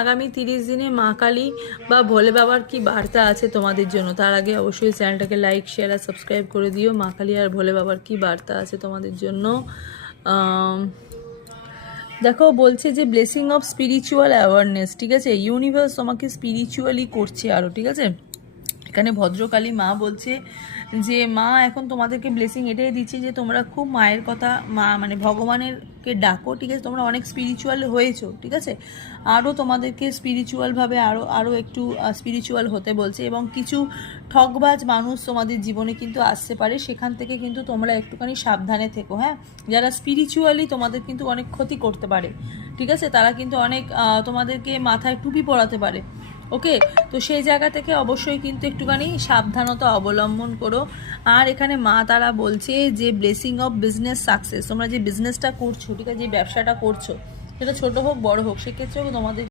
আগামী 30 দিনে মা কালী বা ভোলে বাবার কি বার্তা আছে তোমাদের জন্য, তার আগে অবশ্যই চ্যানেলটাকে লাইক শেয়ার আর সাবস্ক্রাইব করে দিও। মা কালী আর ভোলে বাবার কি বার্তা আছে তোমাদের জন্য। দেখো, বলছে যে ব্লেসিং অফ স্পিরিচুয়াল অ্যাওয়ারনেস, ঠিক আছে। ইউনিভার্স তোমাকে স্পিরিচুয়ালি করছে আরও, ঠিক আছে। এখানে ভদ্রকালী মা বলছে যে মা এখন তোমাদেরকে ব্লেসিং এটাই দিচ্ছে যে তোমরা খুব মায়ের কথা, মা মানে ভগবানেরকে ডাকো, ঠিক আছে। তোমরা অনেক স্পিরিচুয়াল হয়েছো, ঠিক আছে। আরও তোমাদেরকে স্পিরিচুয়ালভাবে আরও আরও একটু স্পিরিচুয়াল হতে বলছে, এবং কিছু ঠকবাজ মানুষ তোমাদের জীবনে কিন্তু আসতে পারে, সেখান থেকে কিন্তু তোমরা একটুখানি সাবধানে থেকো, হ্যাঁ। যারা স্পিরিচুয়ালি তোমাদের কিন্তু অনেক ক্ষতি করতে পারে, ঠিক আছে। তারা কিন্তু অনেক তোমাদেরকে মাথায় টুপি পরাতে পারে, ওকে। তো সেই জায়গা থেকে অবশ্যই কিন্তু একটুখানি সাবধানতা অবলম্বন করো। আর এখানে মা তারা বলছে যে ব্লেসিং অফ বিজনেস সাকসেস, তোমরা যে বিজনেসটা করছো, ঠিক আছে, যে ব্যবসাটা করছো, সেটা ছোট হোক বড় হোক, সেক্ষেত্রেও তোমাদের